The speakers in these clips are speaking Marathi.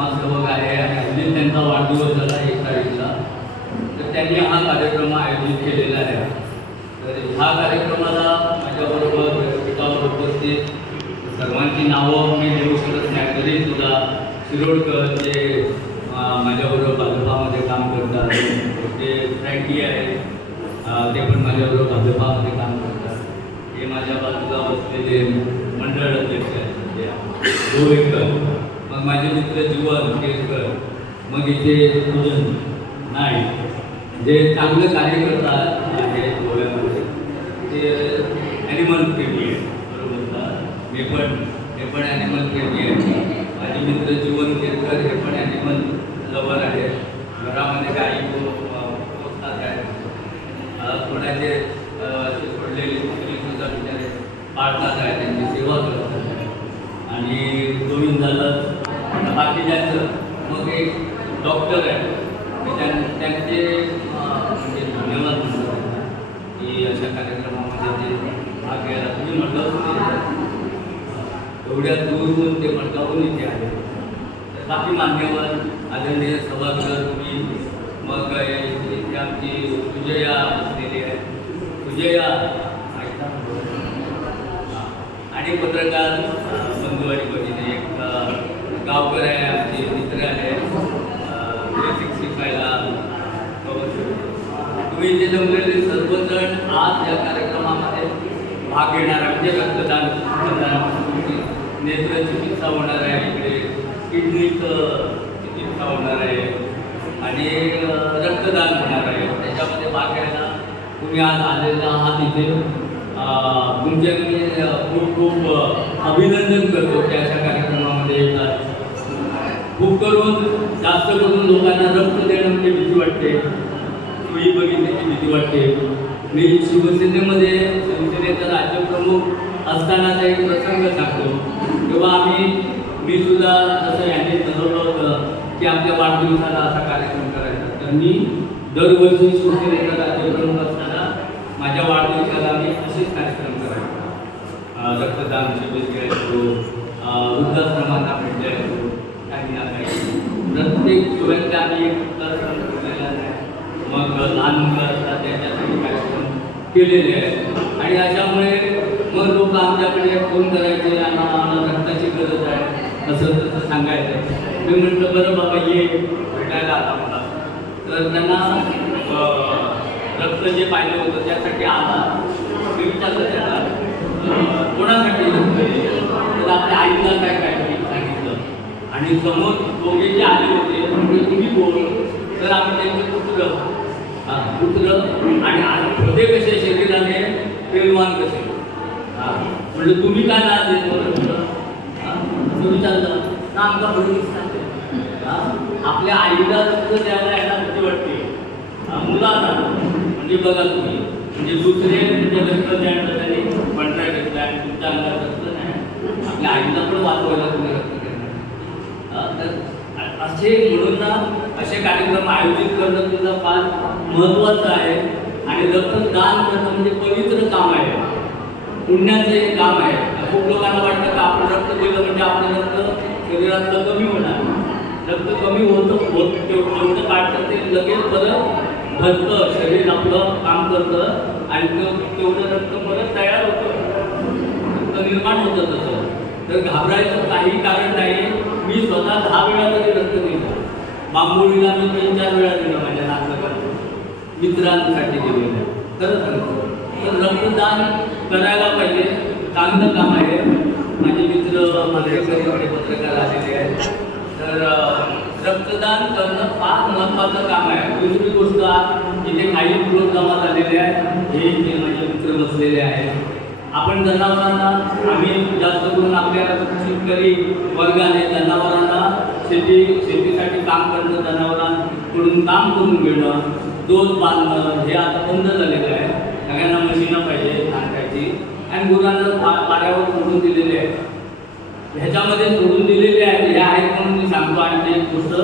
समाजसेवक आहे आणि त्यांचा वाढदिवस झाला 1 तारीखला, तर त्यांनी हा कार्यक्रम आयोजित केलेला आहे. तर ह्या कार्यक्रमाला माझ्याबरोबर व्यासपीठावर उपस्थित सर्वांची नावं मी देऊ शकत नाही, तरी सुद्धा शिरोडकर जे माझ्याबरोबर भाजपामध्ये काम करतात, ते फ्रँकी आहे, ते पण माझ्याबरोबर भाजपामध्ये काम करतात. हे माझ्या बाजूला बसलेले मंडळ अध्यक्ष आहेत गोवेकर, मग माझे मित्र जीवन केसकर, मग इथे पूजन नाईक जे चांगलं कार्य करतात आहे गोव्यामध्ये, ते ॲनिमल प्रेमी आहे. बरोबर, हे पण ॲनिमल प्रेमी आहे. माझे मित्र जीवन केसकर हे पण ॲनिमल लवर आहे. घरामध्ये गाई पोसतात आहेत, कोणाचे सोडलेली सुद्धा बिचारे पाळतात आहे, त्यांची सेवा करतात आहे. आणि गोविंदाला बाकीच्यांचं मग एक डॉक्टर आहे, त्यांचे म्हणजे धन्यवाद म्हणतात की अशा कार्यक्रमामध्ये ते भाग घ्यायला तुम्ही मडगावून एवढ्या दूरहून ते मडगावून इथे आले. तर बाकी मान्यवर आदरणीय सभागृह तुम्ही, मग इथे आमची सुजया असलेली आहे, सुजया आणि पत्रकार बंधू आणि भगिनी, एक गावकर आहे, आमचे मित्र आहे, शिकायला तुम्ही इथे जमलेले सर्वजण आज या कार्यक्रमामध्ये भाग घेणार आहे. म्हणजे रक्तदान नेत्र चिकित्सा होणार आहे, इकडे किडनीचं चिकित्सा होणार आहे आणि रक्तदान होणार आहे. त्याच्यामध्ये भाग घ्यायला तुम्ही आज आलेला आहात इथे. तुमचे मी खूप अभिनंदन करतो की अशा कार्यक्रमामध्ये येतात. खूप करून जास्त करून लोकांना रक्त देणं म्हणजे भीती वाटते, सुई बघितल्याची भीती वाटते. मी शिवसेनेचा राज्यप्रमुख असतानाचा एक प्रसंग सांगतो. तेव्हा मी सुद्धा जसं यांनी ठरवलं होतं की आपल्या वाढदिवसाला असा कार्यक्रम करायचा, तर मी दरवर्षी शिवसेनेचा राज्यप्रमुख असताना माझ्या वाढदिवसाला मी असेच कार्यक्रम करायचो. रक्तदान शिबिर घ्यायचो, वृद्धाश्रमांना भेट द्यायचो, काही ना काही प्रत्येक शिवायचे आम्ही एक कार्यक्रम केलेला आहे. मग लहान मुलं असतात त्यांच्यासाठी कार्यक्रम केलेले आहेत. आणि अशामुळे मग लोक आमच्याकडे फोन करायचे, आम्हाला रक्ताची गरज आहे, असं तसं सांगायचं. मी म्हटलं बरं बाबा ये भेटायला आता मला. तर त्यांना रक्त जे पाहिजे होतं त्यासाठी आला. मी विचारलं त्यांना कोणासाठी रक्त आहे, तर आपल्या आईला काय काय सांगितलं. आणि समोर दोघे जे आले होते म्हणजे तुम्ही कोण, तर आम्ही त्यांचे पुत्र आणि हृदय कसे शरीराने पेलवान कसे, म्हणजे तुम्ही काय ना तुम्ही विचारलं ना आमचा बरं दिसतात आपल्या आईला रक्त द्यायला यायला भीती वाटते मुलांना म्हणजे बघा तुम्ही म्हणजे दुसरे म्हणजे रक्त द्यायला त्यांनी कॉन्ट्रॅक्ट घेतला आणि तुमच्या अंगात रक्त नाही आपल्या आईला पण वाचवायला तुम्ही रक्त देणार तर असे म्हणून ना असे कार्यक्रम आयोजित करणं सुद्धा फार महत्त्वाचं आहे आणि रक्तदान करणं म्हणजे पवित्र काम आहे पुण्याचं हे काम आहे खूप लोकांना वाटतं की आपण रक्त दिलं म्हणजे आपलं रक्त शरीरातलं कमी होणार रक्त कमी होत जेवढं काढतं ते लगेच परत भरतं शरीर आपलं काम करतं आणि तेवढं रक्त परत तयार होतं रक्त निर्माण होतं तसं तर घाबरायचं काही कारण नाही मी स्वतः 10 वेळा तरी रक्त दिलं बांबोळीला मी 3-4 वेळा दिलं माझ्या नातवाला मित्रांसाठी दिलेलं खरं सांगतो तर रक्तदान करायला पाहिजे चांगलं काम आहे माझे मित्र माझ्याकडे पत्रकार आलेले आहेत तर रक्तदान करणं फार महत्त्वाचं काम आहे दुसरी गोष्ट इथे काही लोक जमा झालेले आहेत हे जे माझे मित्र बसलेले आहेत आपण जनावरांना आम्ही जास्त करून आपल्या शेतकरी वर्गाने जनावरांना शेतीसाठी काम करणं जनावरांकडून काम करून घेणं दूध बांधणं हे आता बंद झालेलं आहे सगळ्यांना मशीनं पाहिजे नाकायची आणि गुरांना पाड्यावर सोडून दिलेले आहेत ह्याच्यामध्ये सोडून दिलेले आहेत ह्या आहेत म्हणून मी सांगतो आणि एक गोष्ट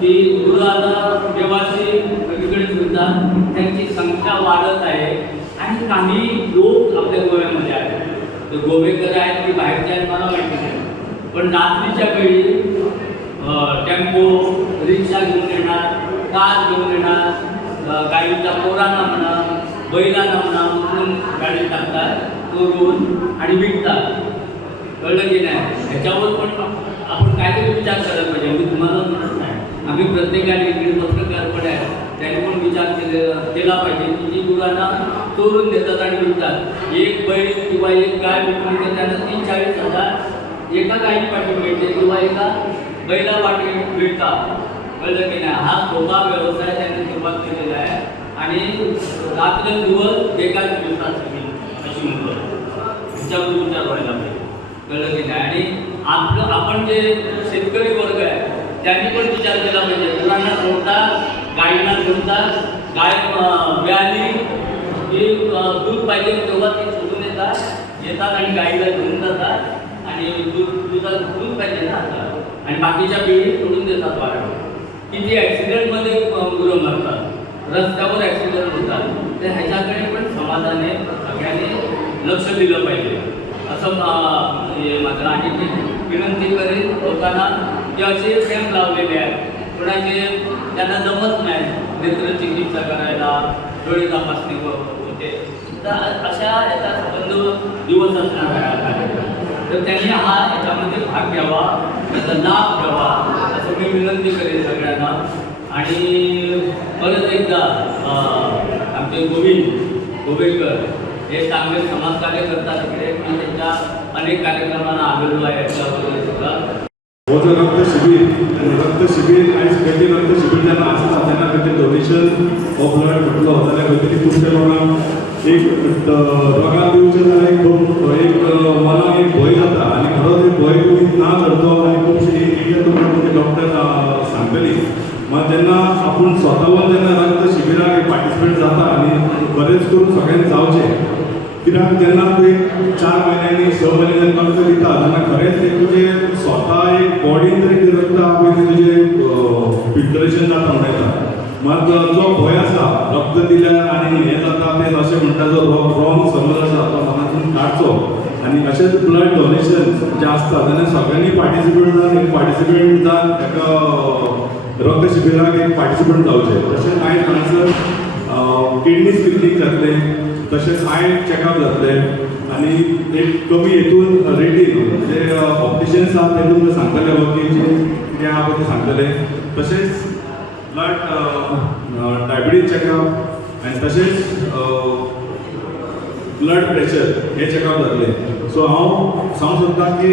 की गुरं आता देवाची सगळीकडे फिरतात त्यांची संख्या वाढत आहे आणि काही लोक आपल्या गोव्यामध्ये आहेत ते गोवेकर आहेत की बाहेरचे आहेत मला माहिती नाही पण रात्रीच्या वेळी टेम्पो रिक्षा घेऊन येणार कार घेऊन येणार गाडीच्या पोरांना म्हणा बैलांना म्हणा उचलून गाडी टाकतात चोरून आणि विकतात कळलं की नाही ह्याच्यावर पण आपण काहीतरी विचार करायला पाहिजे मी तुम्हाला म्हणत नाही आम्ही प्रत्येकाने इकडे पत्रकार पण आहे त्यांनी पण विचार केला पाहिजे की जी गुरांना चोरून देतात आणि विकतात एक बैल किंवा एक गाय विकून तर त्यांना 30-40 हजार एका गाई पाठी मिळते किंवा एका बैला पाठी मिळतात कळलं की नाही हा सोपा व्यवसाय त्यांनी सुरुवात केलेला आहे आणि रात्रंदिवस बेकार दिवसात अशी मुलं ह्याच्यावर विचार व्हायला पाहिजे कळलं की नाही आणि आपण जे शेतकरी वर्ग आहे त्यांनी पण विचार केला पाहिजे गुरांना सोडतात गाईंना सोडतात गाय व्याली की दूध पाहिजे तेव्हा ते सोडून येतात आणि गाईला घेऊन जातात आणि दूध पाहिजे ना आता आणि बाकीच्या पिढी सोडून देतात वाऱ्यावर किती ॲक्सिडेंटमध्ये गुरं मरतात रस्त्यावर ॲक्सिडेंट होतात तर ह्याच्याकडे पण समाजाने सगळ्यांनी लक्ष दिलं पाहिजे असं मात्र आणि विनंती करेन लोकांना जे असे फ्रेम लावलेले आहेत कोणाचे त्यांना जमत नाही नेत्रचिकित्सा करायला डोळे तपासणी होते तर अशा याचा संबंध दिवस असणार आहे तर त्यांनी हा याच्यामध्ये भाग घ्यावा त्याचा लाभ घ्यावा असं मी विनंती करेन सगळ्यांना आणि परत एकदा आमचे गोवेकर हे चांगले समाजकार्य करतात तिकडे मी त्यांच्या अनेक कार्यक्रमांना आलेलो आहे याच्याबद्दल सुद्धा रक्त शिबिर आणि खंयचे रक्त शिबिर जेन्ना आसता तेन्ना खंयचे डोनेशन ऑफ ब्लड म्हटलो जाल्यार खंयतरी खुबशे लोकांक एक रोगां दिवचें जाल्यार एक मनाक एक भंय जाता आनी खरोच एक भंय तुमी ना करचो आनी खुबशे एक तुमकां डॉक्टर सांगतली मात जेन्ना आपूण स्वतावन जेन्ना रक्त शिबिराक पार्टिसिपेट जाता आनी बरेंच करून सगळ्यांक जावचें कित्याक जेन्ना तूं एक 4 म्हयन्यांनी 6 म्हयने जेन्ना रक्त दिता तेन्ना खरेंच एक तुजें स्वता एक बॉडीन तरी रक्त आपले तुजें फिल्ट्रेशन जाता म्हणटा मात जो भंय आसा रक्त दिल्यार आनी हें जाता तें अशें म्हणटा जो रॉंग समज आसा तो मनांतून काडचो आनी अशेंच ब्लड डोनेशन जें आसता तेन्ना सगळ्यांनी पार्टिसिपेट जावन एका रक्त शिबिराक एक पार्टिसिपेट जावचें तशेंच आयज हांगासर किडनी स्क्रिनिंग जातलें तशेंच आय चॅकअप जातलें आनी एक कमी हेतून रेटीन म्हणजे ऑपरेशन्स आसा तेतून सांगतले वकील कितें आहा पळय ते सांगतले तशेंच ब्लड डायबिटीज चॅकअप आनी तशेंच ब्लड प्रेशर हे चॅकअप जातलें सो हांव सांगूंक सोदतां की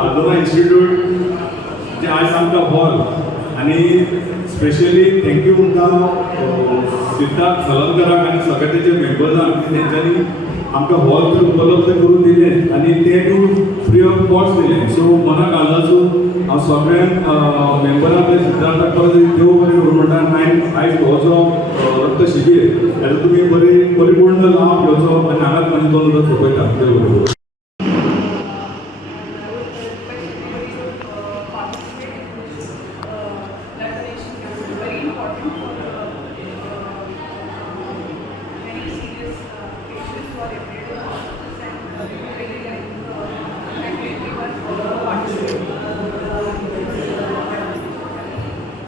आर्दोना इन्स्टिट्यूट जे आयज आमकां हॉल आनी स्पेशली थँक्यू तुमकां सिद्धार्थ खलमकराक आनी सगळे तेजे मेंबर्सांक तेंच्यांनी आमकां हॉल उपलब्ध करून दिले आनी ते बी फ्री ऑफ कॉस्ट दिले. सो मनाक घालनासून हांव सगळ्यांक मेंबरांक ते सिद्धार्थाक परत देव बरें करूं म्हणटा. आयज हो जो रक्त शिबीर हेजो तुमी परिपूर्ण लाभ घेवचो आनी हांगाच म्हाजी दोन सोंपयता. देव बरें करूं.